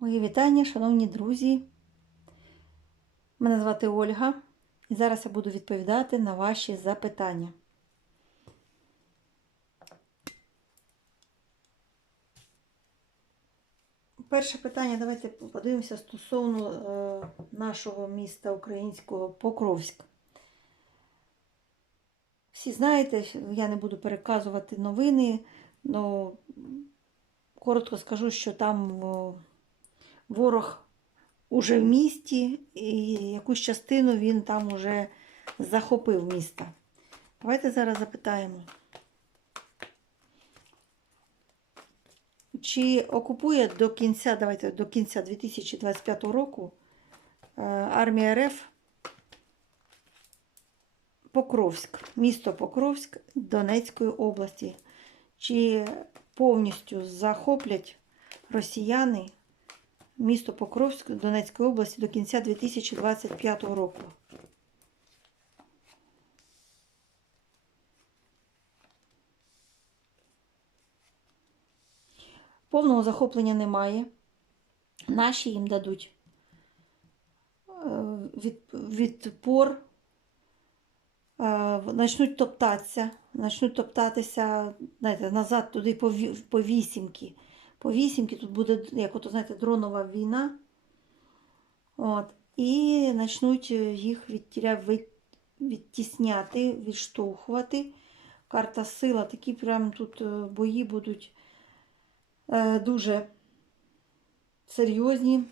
Мої вітання, шановні друзі. Мене звати Ольга, і зараз я буду відповідати на ваші запитання. Перше питання, давайте подивимося стосовно е, нашого міста українського Покровськ. Всі знаєте, я не буду переказувати новини, але коротко скажу, що там ворог уже в місті, і якусь частину він там уже захопив міста. Давайте зараз запитаємо. Чи окупує до кінця, давайте до кінця 2025 року е, армія РФ Покровськ, місто Покровськ Донецької області? Чи повністю захоплять росіяни місто Покровськ Донецької області до кінця 2025 року? Повного захоплення немає. Наші їм дадуть е, від, відпор, е, почнуть топтатися, почнуть топтатися знаєте, назад туди по вісімки. По вісімки тут буде, як ото, знаєте, дронова війна. От, і почнуть їх відтіля, від, відтісняти, відштовхувати. Карта сила, такі прям тут е, бої будуть е, дуже серйозні.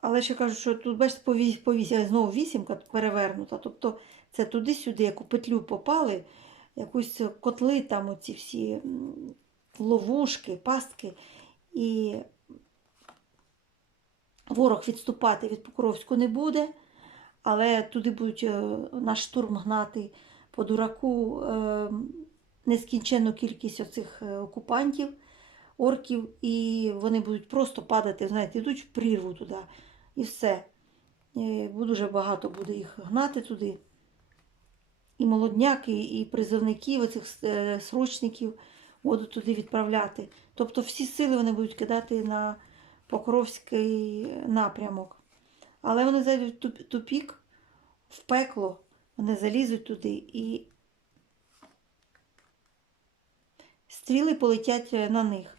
Але ще кажуть, що тут, бачите, по вісь- по вісі- знову вісімка перевернута. Тобто це туди-сюди, як у петлю попали, якусь котли там оці всі ловушки, пастки. І ворог відступати від Покровську не буде, але туди будуть е, на штурм гнати по дураку е, нескінченну кількість оцих е, окупантів, орків, і вони будуть просто падати, знаєте, йдуть в прірву туди. І все. Дуже багато буде їх гнати туди. І молодняки, і призовників, оцих е, срочників будуть туди відправляти. Тобто всі сили вони будуть кидати на Покровський напрямок. Але вони зайдуть тупік, в пекло, вони залізуть туди і стріли полетять е, на них.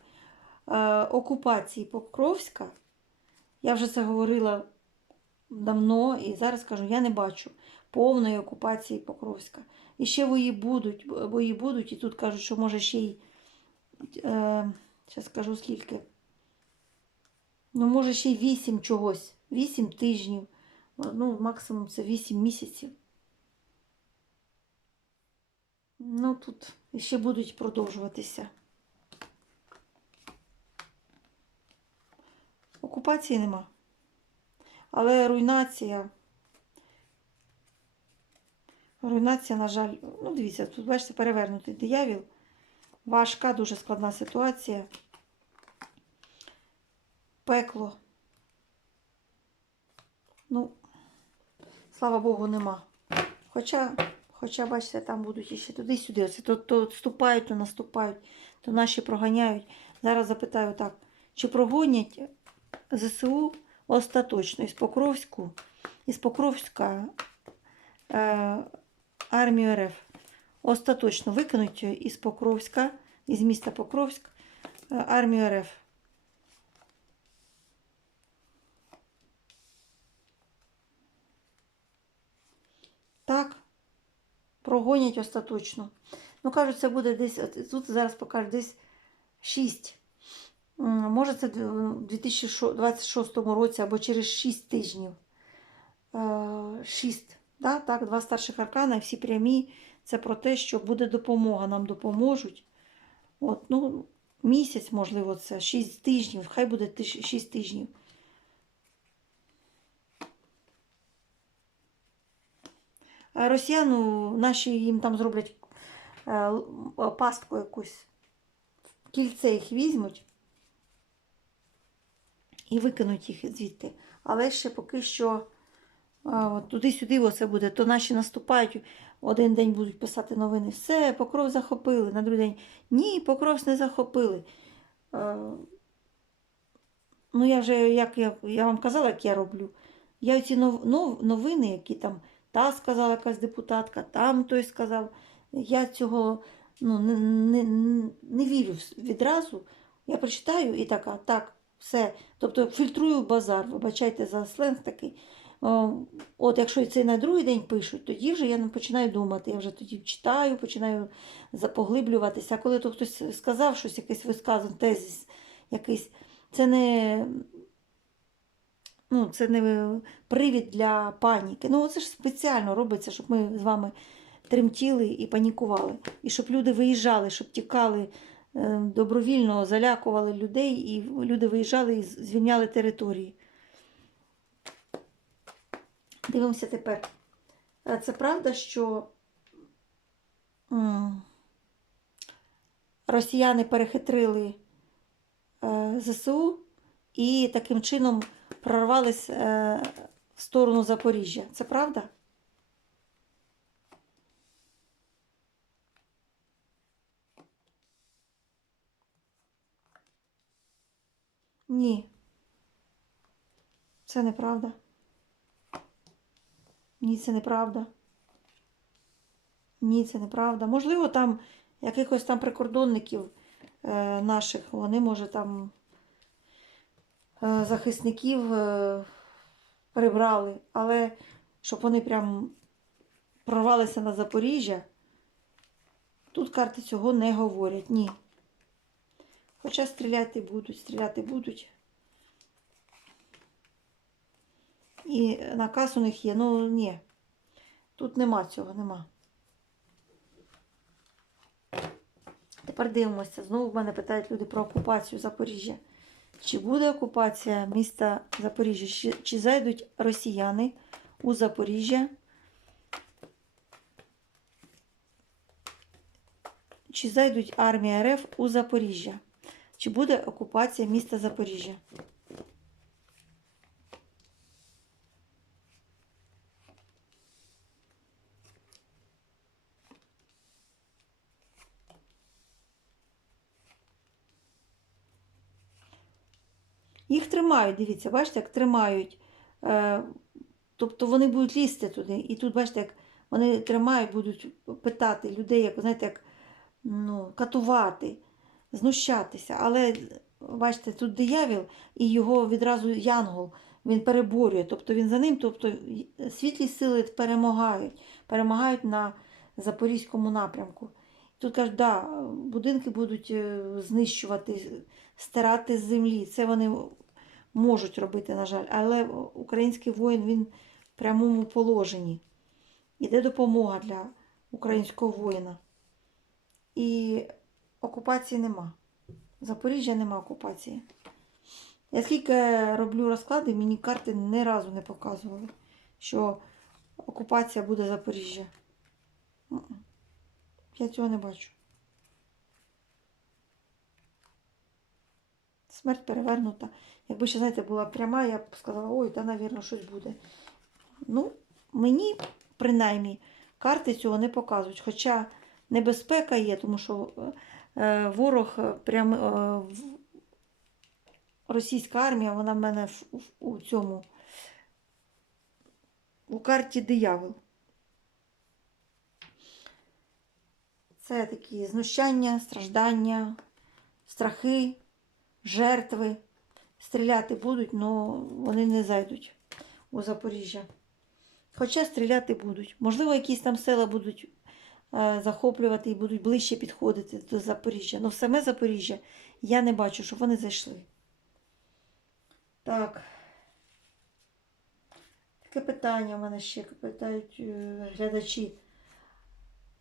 Е, окупації Покровська, я вже це говорила давно і зараз кажу, я не бачу повної окупації Покровська. І ще бої будуть, бої будуть, і тут кажуть, що може ще й, е, зараз скажу скільки. Ну, може, ще й 8 чогось, 8 тижнів. Ну, максимум це 8 місяців. Ну, тут ще будуть продовжуватися. Окупації нема. Але руйнація. Руйнація, на жаль, ну, дивіться, тут, бачите, перевернутий диявіл. Важка, дуже складна ситуація. Пекло. Ну, слава Богу, нема. Хоча, хоча, бачите, там будуть іще туди-сюди. То, то відступають, то наступають, то наші проганяють. Зараз запитаю так, чи прогонять ЗСУ остаточно із Покровську, із Покровська е, армію РФ остаточно викинуть із Покровська, із міста Покровськ е, армію РФ. Так, прогонять остаточно. Ну, кажуть, це буде десь, тут зараз покажуть, десь 6. Може, це в 2026 році або через 6 тижнів. 6. Да? Так, два старших аркана, всі прямі. Це про те, що буде допомога, нам допоможуть. От, ну, місяць, можливо, це 6 тижнів, хай буде 6 тижнів. Росіяну наші їм там зроблять е, пастку якусь, кільце їх візьмуть і викинуть їх звідти. Але ще поки що туди-сюди оце буде. То наші наступають, один день будуть писати новини. Все, покров захопили. На другий день ні, покров не захопили. Ну, я вже, як я, я вам казала, як я роблю. Я ці нов, нов, новини, які там та сказала якась депутатка, там той сказав. Я цього ну, не, не, не вірю відразу. Я прочитаю і така, так, все. Тобто фільтрую базар, вибачайте за сленг такий. О, От якщо це на другий день пишуть, тоді вже я починаю думати. Я вже тоді читаю, починаю запоглиблюватися. А коли то хтось сказав щось, якийсь висказан, тезис якийсь, це не, ну, це не привід для паніки. Ну, це ж спеціально робиться, щоб ми з вами тремтіли і панікували. І щоб люди виїжджали, щоб тікали е, добровільно, залякували людей, і люди виїжджали і звільняли території. Дивимося тепер. Е, Це правда, що росіяни перехитрили е, ЗСУ і таким чином прорвались е, в сторону Запоріжжя. Це правда? Ні. Це неправда. Ні, це неправда. Ні, це неправда. Можливо, там якихось там прикордонників е, наших, вони, може, там е, захисників е, прибрали, але щоб вони прям прорвалися на Запоріжжя, тут карти цього не говорять. Ні. Хоча стріляти будуть, стріляти будуть. І наказ у них є. Ну, ні. Тут нема цього, нема. Тепер дивимося. Знову в мене питають люди про окупацію Запоріжжя. Чи буде окупація міста Запоріжжя? Чи, чи зайдуть росіяни у Запоріжжя? Чи зайдуть армія РФ у Запоріжжя? Чи буде окупація міста Запоріжжя? Їх тримають, дивіться, бачите, як тримають. Е, тобто вони будуть лізти туди. І тут, бачите, як вони тримають, будуть питати людей, як, знаєте, як ну, катувати, знущатися. Але, бачите, тут диявіл і його відразу янгол, він переборює. Тобто він за ним, тобто світлі сили перемагають, перемагають на Запорізькому напрямку. Тут кажуть, да, будинки будуть е, знищувати, стирати з землі. Це вони можуть робити, на жаль. Але український воїн він в прямому положенні. Іде допомога для українського воїна. І окупації нема. Запоріжжя нема окупації. Я скільки роблю розклади, мені карти ні разу не показували, що окупація буде Запоріжжя. Я цього не бачу. Смерть перевернута. Якби ще, знаєте, була пряма, я б сказала, ой, та, навірно, щось буде. Ну, мені, принаймні, карти цього не показують. Хоча небезпека є, тому що е, ворог е, прям е, російська армія, вона в мене в, в- у цьому у карті диявол. Це такі знущання, страждання, страхи, жертви. Стріляти будуть, але вони не зайдуть у Запоріжжя. Хоча стріляти будуть. Можливо, якісь там села будуть е, захоплювати і будуть ближче підходити до Запоріжжя. Але в саме Запоріжжя я не бачу, щоб вони зайшли. Так. Таке питання в мене ще питають е, глядачі.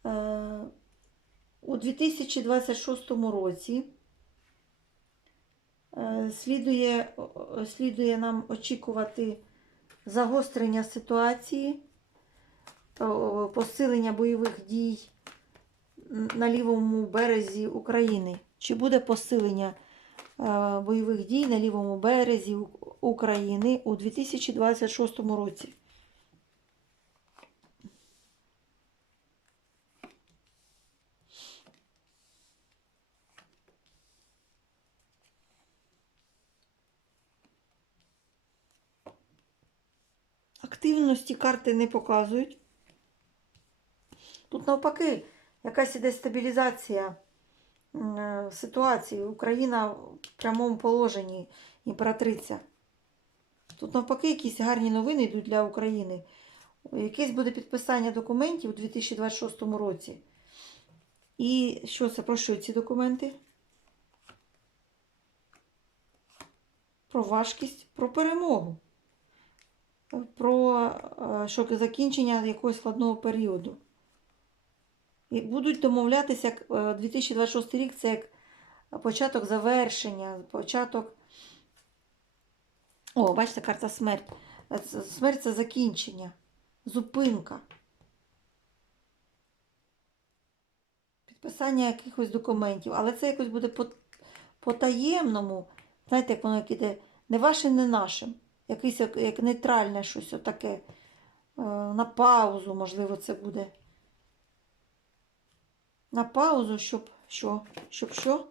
Е, у 2026 році слідує, слідує нам очікувати загострення ситуації, посилення бойових дій на лівому березі України. Чи буде посилення е, бойових дій на лівому березі України у 2026 році? Активності карти не показують. Тут навпаки, якась іде стабілізація е, ситуації. Україна в прямому положенні, імператриця. Тут навпаки якісь гарні новини йдуть для України. Якесь буде підписання документів у 2026 році. І що це? Про що ці документи? Про важкість, про перемогу, про е, що закінчення якогось складного періоду. І будуть домовлятися, як е, 2026 рік це як початок завершення, початок. О, бачите, карта смерть. Е, Смерть це закінчення, зупинка. Підписання якихось документів. Але це якось буде по- по-таємному. Знаєте, як воно як іде не вашим, не нашим. Якесь як, як нейтральне щось отаке. Е, на паузу, можливо, це буде. На паузу, щоб що? Щоб що?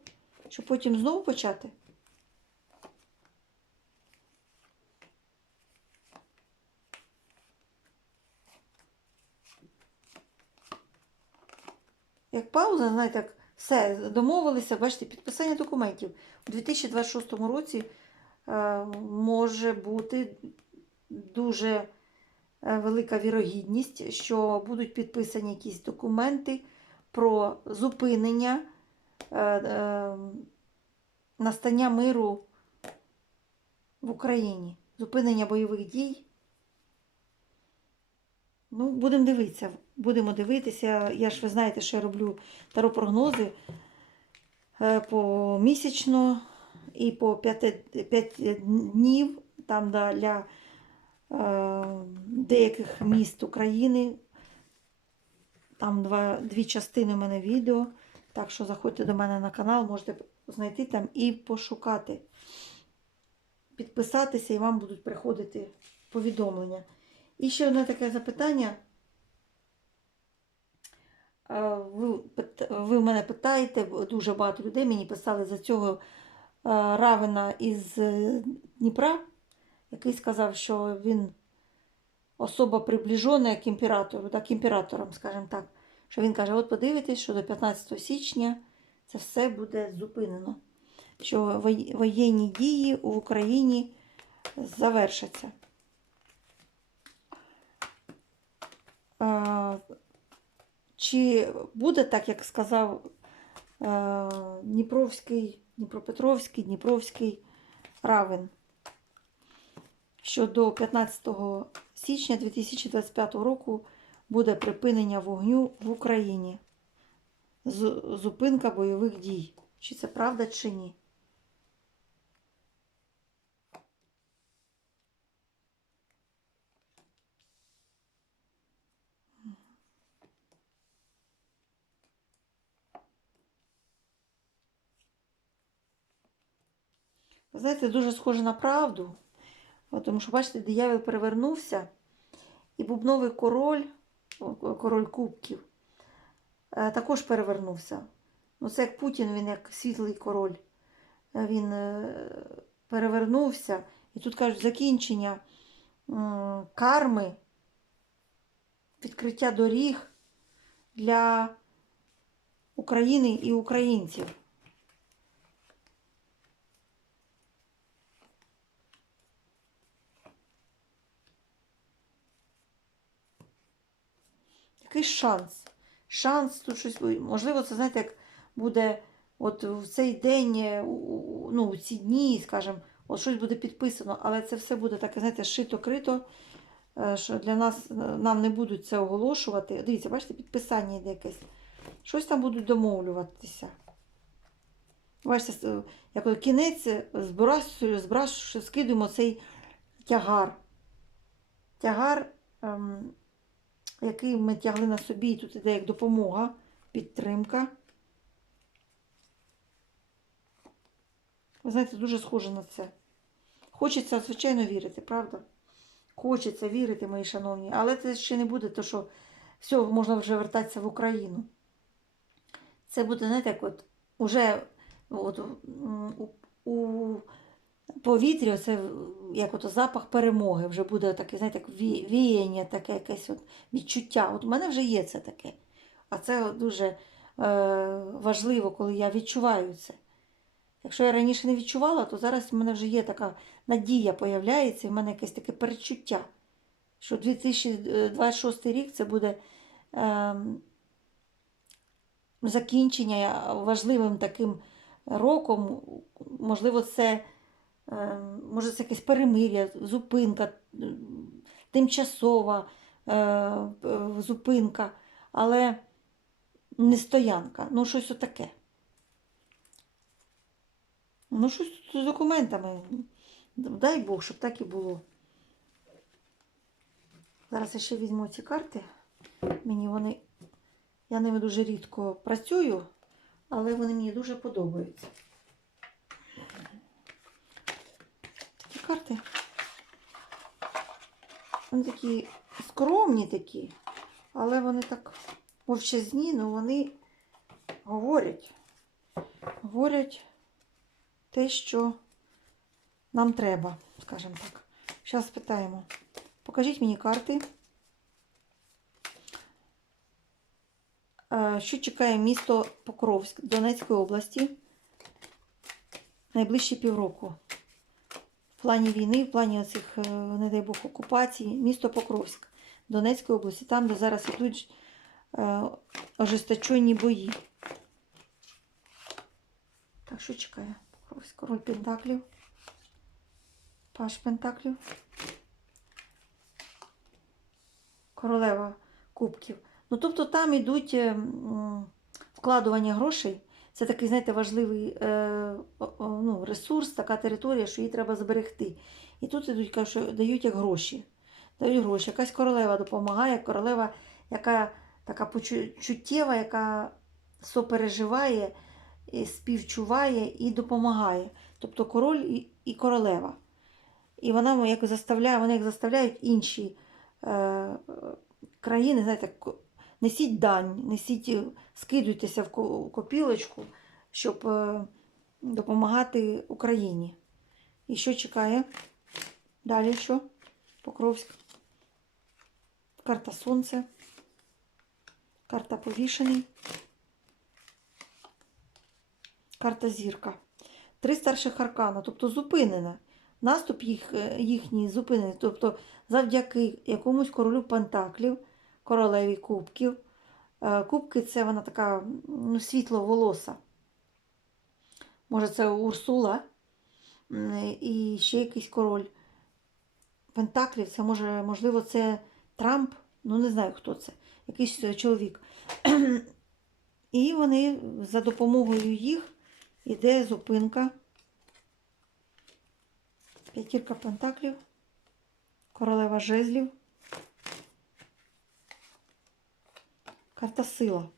Щоб потім знову почати? Як пауза, знаєте, як все, домовилися, бачите, підписання документів. У 2026 році може бути дуже е, велика вірогідність, що будуть підписані якісь документи про зупинення е, е, настання миру в Україні, зупинення бойових дій. Ну, будемо дивитися. Будемо дивитися. Я ж ви знаєте, що я роблю таропрогнози е, помісячно і по 5, днів там для е, деяких міст України. Там два, дві частини у мене відео. Так що заходьте до мене на канал, можете знайти там і пошукати. Підписатися, і вам будуть приходити повідомлення. І ще одне таке запитання. Е, Ви, ви в мене питаєте, дуже багато людей мені писали за цього е, Равена із е, Дніпра, який сказав, що він особа приближена к імператору, так, імператорам, скажімо так. Що він каже: от подивитесь, що до 15 січня це все буде зупинено. Що воєнні дії в Україні завершаться. Е, Чи буде так, як сказав Дніпровський, Дніпропетровський, Дніпровський Равен, що до 15 січня 2025 року буде припинення вогню в Україні, зупинка бойових дій. Чи це правда, чи ні? Знаєте, дуже схоже на правду. Тому що, бачите, диявол перевернувся, і бубновий король, король кубків, е, також перевернувся. Ну, це як Путін, він як світлий король. Е, Він е, перевернувся. І тут кажуть, закінчення карми, відкриття доріг для України і українців. Якийсь шанс. Шанс тут щось. Можливо, це, знаєте, як буде от в цей день, е, ну, у ці дні, скажімо, от щось буде підписано, але це все буде таке, знаєте, шито-крито, е, що для нас е, нам не будуть це оголошувати. Дивіться, бачите, підписання йде якесь. Щось там будуть домовлюватися. Бачите, як кінець збираш, скидуємо цей тягар. Тягар. Ем, який ми тягли на собі, і тут іде як допомога, підтримка. Ви знаєте, дуже схоже на це. Хочеться, звичайно, вірити, правда? Хочеться вірити, мої шановні, але це ще не буде, то що все, можна вже вертатися в Україну. Це буде, знаєте, як от уже от, у, у повітрі, оце як ото запах перемоги, вже буде таке, знаєте, як віяння, таке якесь от відчуття. От у мене вже є це таке. А це дуже е, важливо, коли я відчуваю це. Якщо я раніше не відчувала, то зараз в мене вже є така надія появляється, і в мене якесь таке перечуття, що 2026 рік це буде ем, закінчення важливим таким роком. Можливо, це, може, це якесь перемир'я, зупинка, ем, тимчасова е, е, зупинка, але не стоянка. Ну, щось отаке. Ну, щось з документами. Дай Бог, щоб так і було. Зараз я ще візьму ці карти. Мені вони. Я ними дуже рідко працюю, але вони мені дуже подобаються. Карти. Вони такі скромні такі, але вони так мовчазні, але вони говорять. Говорять те, що нам треба, скажімо так. Зараз спитаємо. Покажіть мені карти. Е, Що чекає місто Покровськ Донецької області найближчі півроку? Плані війни, в плані оцих, е, не дай Бог, окупацій, місто Покровськ Донецької області, там, де зараз йдуть е, ожесточені бої. Так, що чекає? Покровськ, король Пентаклів. Паш Пентаклів. Королева Кубків. Ну, тобто там йдуть е, вкладування грошей. Це такий, знаєте, важливий е, ну, ресурс, така територія, що її треба зберегти. І тут ідуть, кажуть, що дають як гроші. Дають гроші. Якась королева допомагає, королева, яка така почуттєва, яка сопереживає, співчуває і допомагає. Тобто король і, і королева. І вона як заставляє, вони як заставляють інші е, країни, знаєте, несіть дань, несіть, е, скидуйтеся в копілочку, щоб е, допомагати Україні. І що чекає? Далі що? Покровськ. Карта Сонце. Карта повішений. Карта зірка. Три старших аркана, тобто зупинена. Наступ їх, е, їхній зупинений. Тобто завдяки якомусь королю Пентаклів, королеві кубків. Е, Кубки це вона така ну, світловолоса. Може, це Урсула і ще якийсь король Пентаклів. Це може, можливо, це Трамп. Ну, не знаю, хто це. Якийсь е, чоловік. І вони за допомогою їх іде зупинка. П'ятірка пентаклів, королева жезлів, карта сила.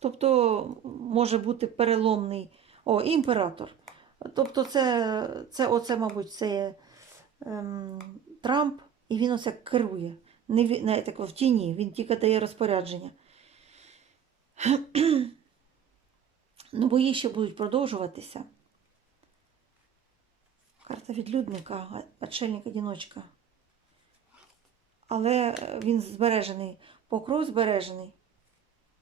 Тобто може бути переломний о, імператор. Тобто, це, це оце, мабуть, це ем, Трамп, і він оце керує. Не, не так, в тіні, він тільки дає розпорядження. Ну, бої ще будуть продовжуватися. Карта відлюдника, отшельник одиночка. Але е, він збережений. Покров збережений.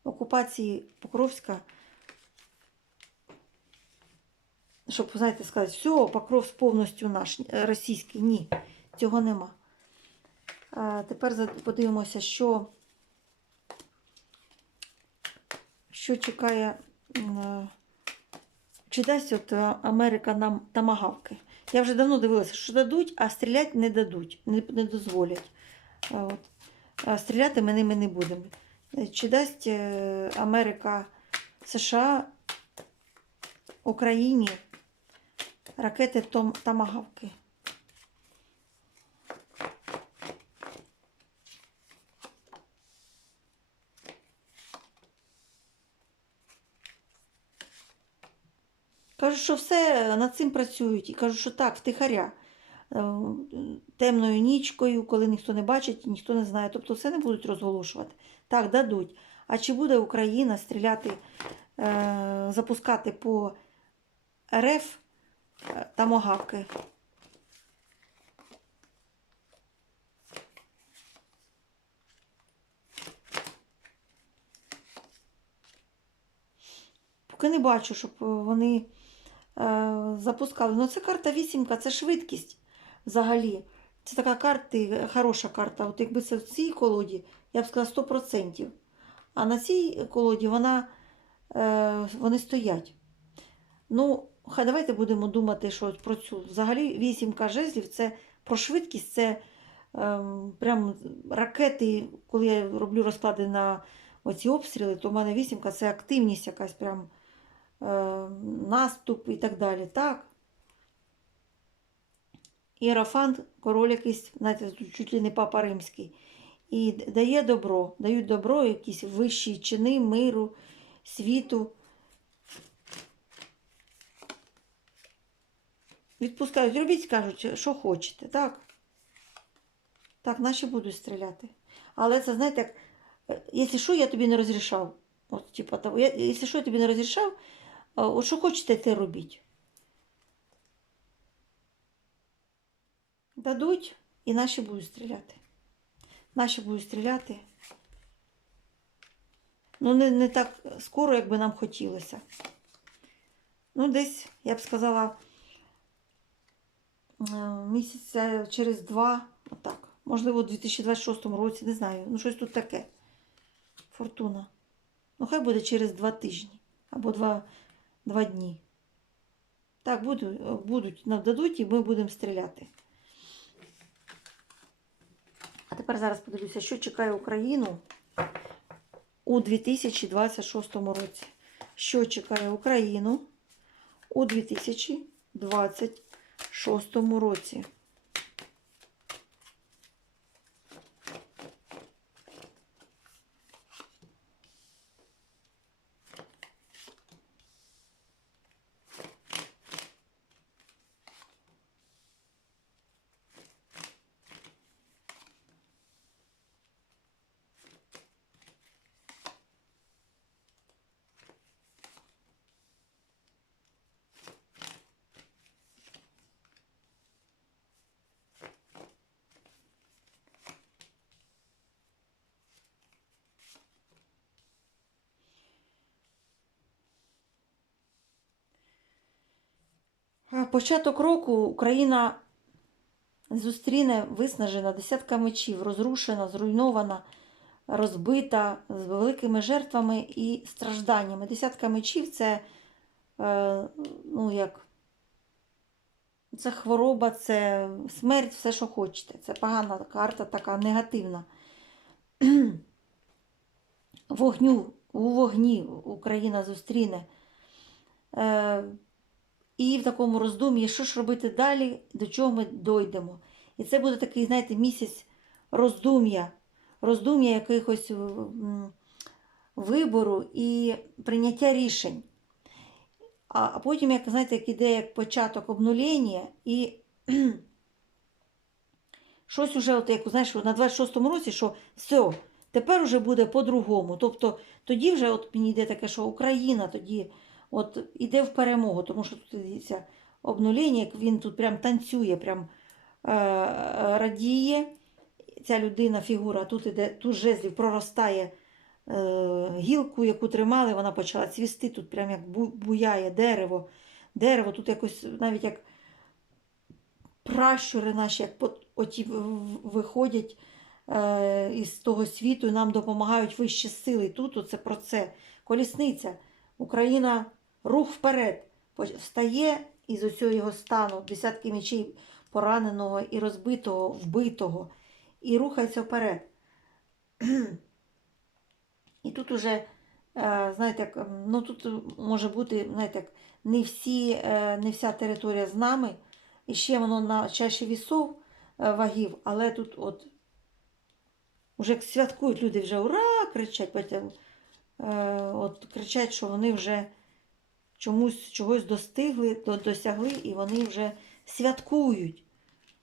Окупації Покровська. Щоб, знаєте, сказати, все, Покров повністю наш, е, російський. Ні, цього нема. А тепер подивимося, що, що чекає. е, Чи дасть от е, Америка нам тамагавки? Я вже давно дивилася, що дадуть, а стріляти не дадуть, не, не дозволять. От. А стріляти ми ними не будемо. Е, Чи дасть е, Америка США Україні ракети тамагавки? Кажуть, що все над цим працюють. І кажуть, що так, втихаря. Е, Темною нічкою, коли ніхто не бачить, ніхто не знає. Тобто все не будуть розголошувати. Так, дадуть. А чи буде Україна стріляти, е, запускати по РФ е, тамогавки. Поки не бачу, щоб вони запускали. Ну, це карта вісімка, це швидкість взагалі. Це така карта, е, хороша карта. От якби це в цій колоді, я б сказала 100%. А на цій колоді вона, е, вони стоять. Ну, хай давайте будемо думати, що про цю. Взагалі вісімка жезлів це про швидкість, це ем, прям ракети, коли я роблю розклади на оці обстріли, то в мене вісімка це активність якась прям е, наступ і так далі. Так. Іерофант, король якийсь, знаєте, чуть ли не папа римський. І дає добро, дають добро, якісь вищі чини миру, світу. Відпускають, робіть, кажуть, що хочете, так? Так, наші будуть стріляти. Але це, знаєте, як, е, якщо що, я тобі не розрішав. От, того, якщо що, я тобі не розрішав, е, от що хочете, те робіть. Дадуть, і наші будуть стріляти. Наші будуть стріляти. Ну, не, не так скоро, як би нам хотілося. Ну, десь, я б сказала, е, місяця через два, отак. Можливо, у 2026 році, не знаю. Ну, щось тут таке. Фортуна. Ну, хай буде через два тижні або два, два дні. Так, будуть, будуть, нам дадуть, і ми будемо стріляти. Тепер зараз подивлюся, що чекає Україну у 2026 році. Що чекає Україну у 2026 році? Початок року Україна зустріне виснажена десятка мечів, розрушена, зруйнована, розбита з великими жертвами і стражданнями. Десятка мечів це, е, ну як, це хвороба, це смерть, все, що хочете. Це погана карта, така негативна. Вогню, у вогні Україна зустріне. І в такому роздум'ї, що ж робити далі, до чого ми дойдемо. І це буде такий, знаєте, місяць роздум'я, роздум'я якихось вибору і прийняття рішень. А а потім, як знаєте, як іде як початок обнулення, і щось уже, от, як знаєш, на 26-му році, що все, тепер уже буде по-другому. Тобто тоді вже от мені йде таке, що Україна тоді от іде в перемогу, тому що тут дивіться, обнулення, як він тут прям танцює, прям е, радіє. Ця людина, фігура, тут іде, тут жезлів проростає е, гілку, яку тримали, вона почала цвісти, тут прям як бу- буяє дерево. Дерево, тут якось навіть як пращури наші, як оті виходять е, із того світу і нам допомагають вищі сили. Тут оце про це. Колісниця. Україна рух вперед. Встає із оцього його стану, десятки мечей пораненого і розбитого, вбитого, і рухається вперед. І тут уже, е, знаєте, ну тут може бути, знаєте, не, всі, е, не вся територія з нами, і ще воно на чаші вісов е, вагів, але тут от як святкують люди вже ура! кричать, потім, от кричать, що вони вже чомусь чогось достигли, до- досягли, і вони вже святкують.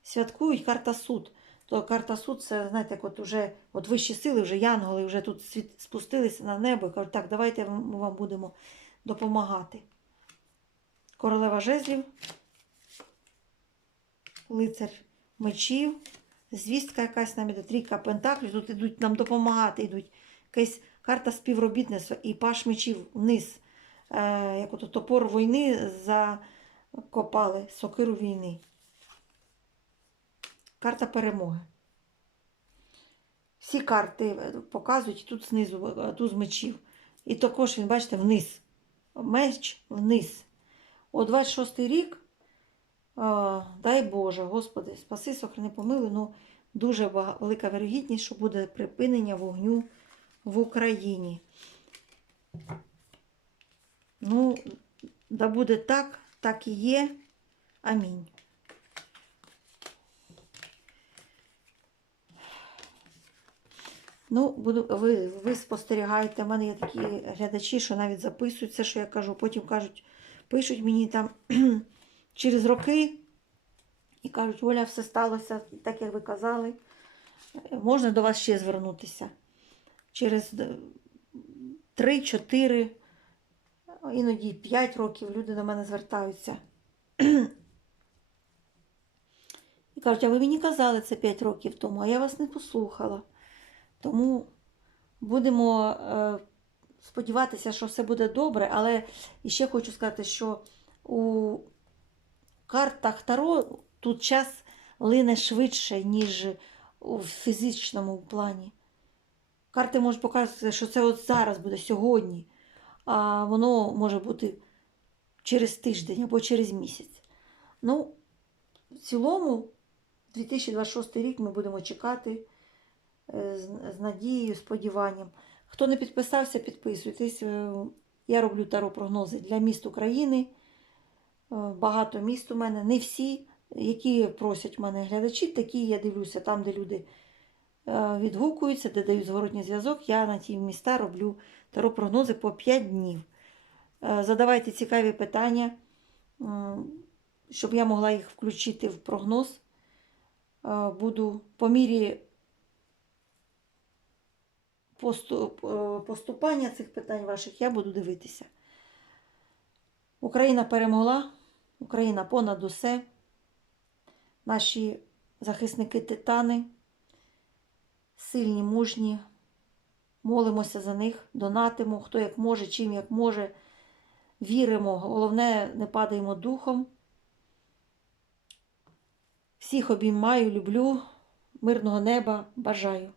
Святкують карта суд. То карта суд, це, знаєте, як от уже от вищі сили, вже янголи вже тут світ, спустилися на небо і кажуть, так, давайте ми вам будемо допомагати. Королева жезлів, лицар мечів, звістка якась нам іде, трійка пентаклів, тут ідуть нам допомагати, йдуть. Якась карта співробітництва і паш мечів вниз. Е, як ото топор війни закопали, сокиру війни. Карта перемоги. Всі карти е, показують тут знизу е, туз мечів. І також він, бачите, вниз. Меч вниз. О 26 рік, дай Боже, Господи, спаси, сохрани, помилуй, ну дуже велика вирогідність, що буде припинення вогню в Україні. Ну, да буде так, так і є. Амінь. Ну, буду, ви, ви спостерігаєте, в мене є такі глядачі, що навіть записують все, що я кажу. Потім кажуть, пишуть мені там через роки і кажуть, Оля, все сталося так, як ви казали. Можна до вас ще звернутися. Через 3-4, іноді 5 років люди до мене звертаються. І кажуть, а ви мені казали це 5 років тому, а я вас не послухала. Тому будемо е, сподіватися, що все буде добре, але ще хочу сказати, що у картах Таро тут час лине швидше, ніж у фізичному плані. Карти можуть показувати, що це от зараз буде сьогодні, а воно може бути через тиждень або через місяць. Ну, в цілому, 2026 рік ми будемо чекати е, з, надією, сподіванням. Хто не підписався, підписуйтесь. Е, Я роблю таро прогнози для міст України. Е, Багато міст у мене, не всі, які просять мене глядачі, такі я дивлюся там, де люди відгукуються, де дають зворотній зв'язок. Я на ті міста роблю таро прогнози по 5 днів. Е, Задавайте цікаві питання, щоб я могла їх включити в прогноз. Е, Буду по мірі е, поступання цих питань ваших я буду дивитися. Україна перемогла, Україна понад усе. Наші захисники титани, сильні, мужні. Молимося за них, донатимо, хто як може, чим як може. Віримо. Головне, не падаємо духом. Всіх обіймаю, люблю, мирного неба бажаю.